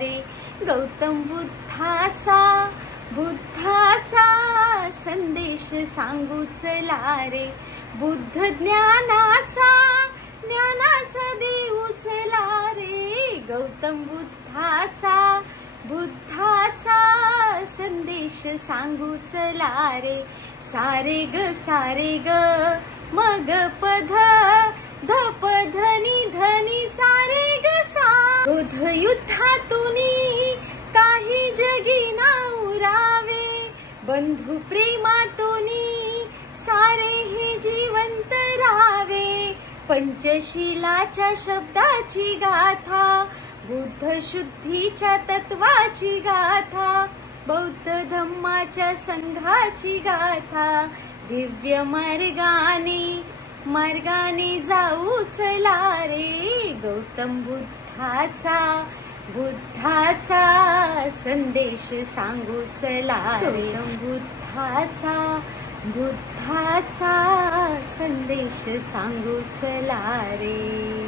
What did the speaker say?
रे, गौतम बुद्धाचा संदेश सांगू चला रे, बुद्ध ज्ञानाचा देऊ चला रे, गौतम बुद्धाचा संदेश सांगू चला रे, सारे ग मग पध धप धनी धनी सारे ग सा, क्रोध युद्धातूनी काही जगी ना उरावे, बंधु प्रेमातूनी सारे हे जिवंत राहावे, पंचशीलाच्या शब्दाची गाथा, बुद्ध शुद्धीच्या तत्वाची गाथा, बौद्ध धम्माच्या संघाची गाथा, दिव्य मार्गाने जाऊ चला रे, गौतम बुद्धाचा संदेश सांगू चला रे, बुद्धाचा संदेश सांगू चला रे।